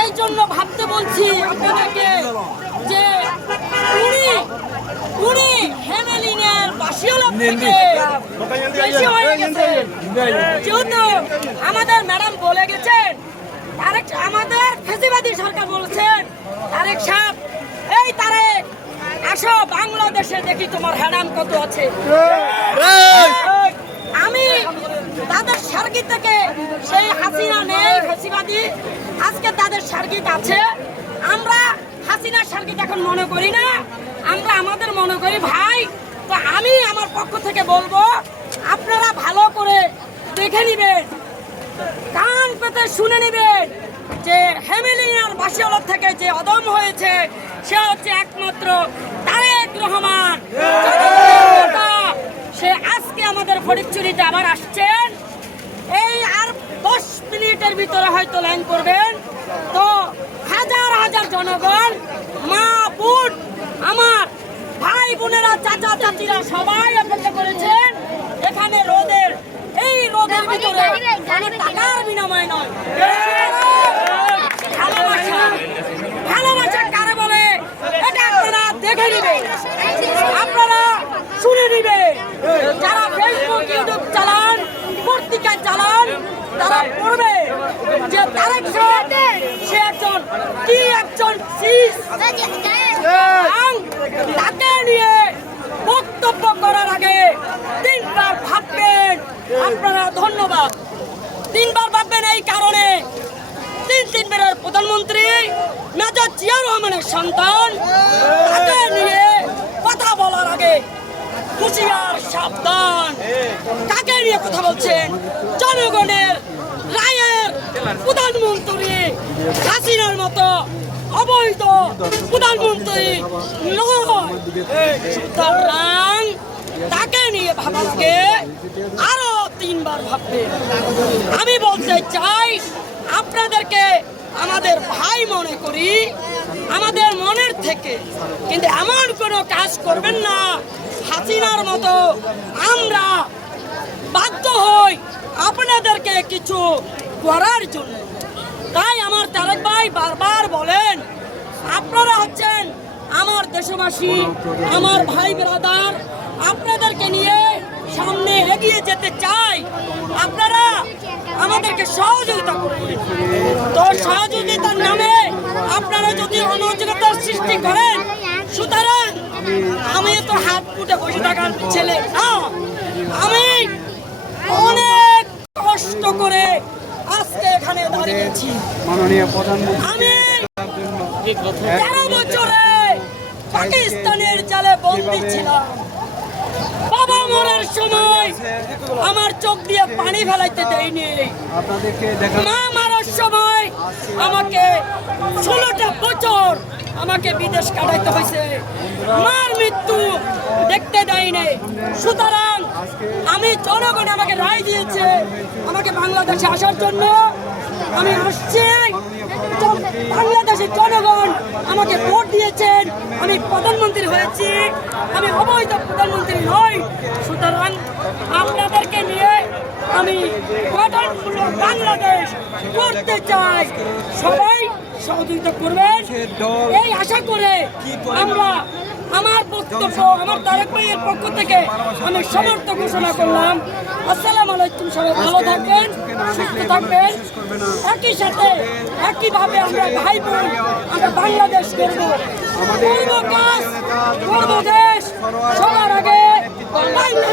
এই জন্য ভাবতে বলছি আপনাদেরকে যে উনি হেমেলিনের বাসিওলা থেকে বেশি হয়ে গেছে। যেহেতু আমাদের ম্যাডাম বলে গেছেন, আমাদের ফেসিবাদী সরকার বলেছেন, তারেক সাহেব, এই তারেক আসো বাংলাদেশে দেখি তোমার হ্যাডাম কত আছে। আমি তাদের সার্গিত থেকে সেই হাসিনা নেই ফেসিবাদী, আজকে তাদের সার্গিত আছে। আমরা হাসিনার সার্গিত এখন মনে করি না, আমরা আমাদের মনে করি ভাই। তো আমি আমার পক্ষ থেকে বলবো, আপনারা ভালো করে দেখে নিবেন, কান পেতে শুনে নিবেন যে হেমেলিনার বাসিওয়ালা থেকে যে অদম হয়েছে সে হচ্ছে একমাত্র তারেক রহমান। সে আজকে আমাদের ফটিকছড়িতে আবার আসছেন, এই আর 10 মিনিটের ভিতরে হয়তো লাইন করবেন। তো হাজার হাজার জনগণ, মা বোন, আমার ভাই বোনেরা, চাচা চাচিরা সবাই অপেক্ষা করেছেন এখানে রোদের, এই রোদের ভিতরে কোনো টাকার বিনিময় নয়। ভালোবাসা, ভালোবাসা কারে বলে এটা আপনারা দেখে নিবেন, আপনারা শুনে নিবেন। যারা ফেসবুক ইউটিউব চালান, পত্রিকা চালান, তারা পড়বে যে তারেক সাহেব সে একজন কি একজন তাকে নিয়ে বক্তব্য করার আগে 3 বার ভাববেন। আপনারা ধন্যবাদ, 3 বার ভাববেন এই কারণে 3 বারের প্রধানমন্ত্রী মেজর জিয়া রহমানের সন্তান, তাকে নিয়ে কথা বলার আগে হুঁশিয়ার সাবধান। কাকে নিয়ে কথা বলছেন? জনগণের রায়ের প্রধানমন্ত্রী হাসিনার মতো অবৈধ প্রধানমন্ত্রী নয়। সুতরাং তাকে নিয়ে ভাবার আগে আরো 3 বার ভাববে। আমি বলতে চাই আপনাদেরকে আমাদের ভাই মনে করি, আমাদের মনের থেকে, কিন্তু এমন কোনো কাজ করবেন না হাসিনার মতো আমরা বাধ্য হই আপনাদেরকে কিছু করার জন্য। তাই আমার তারেক ভাই বারবার বলেন, আপনারা হচ্ছেন আমার দেশবাসী, আমার ভাই ব্রাদার, আপনাদেরকে নিয়ে সামনে এগিয়ে যেতে চাই, আপনারা আমাদেরকে সহযোগিতা করবেন। তো সহযোগিতার নামে আপনারা যদি অনৈতিকতার সৃষ্টি করেন, সুতরাং আমি তো হাত ফুটে বসে থাকার ছেলে না, আমি অনেক কষ্ট করে আজকে এখানে দাঁড়িয়েছি। আমি 13 বছরে পাকিস্তানের জালে বন্দী ছিলাম। বাবা মরার সময় আমার চোখ দিয়ে পানি ফেলাইতে দেয়নি, মা মারার সময় আমাকে 16টা বছর আমাকে বিদেশ কাটাইতে হয়েছে, মার মৃত্যু দেখতে দেয়নি। সুতরাং আমি জনগণ আমাকে রায় দিয়েছে আমাকে বাংলাদেশে আসার জন্য, আমি আসছি। বাংলাদেশের জনগণ আমাকে ভোট দিয়েছেন, আমি প্রধানমন্ত্রী হয়েছি, আমি অবৈধ প্রধানমন্ত্রী নই। সুতরাং আপনাদেরকে নিয়ে আমি গঠনমূলক বাংলাদেশ করতে চাই, সবাই সহযোগিতা করবেন এই আশা করে আমরা আমার বক্তব্য আমার তারেক ভাইয়ের পক্ষ থেকে আমি সমর্থন ঘোষণা করলাম। আসসালামু আলাইকুম, সবাই ভালো থাকবেন, সুস্থ থাকবেন। একই সাথে একইভাবে আমরা ভাই বোন, আমরা বাংলাদেশ করবো, করবো কাজ, করবো দেশ, সবার আগে বাংলাদেশ।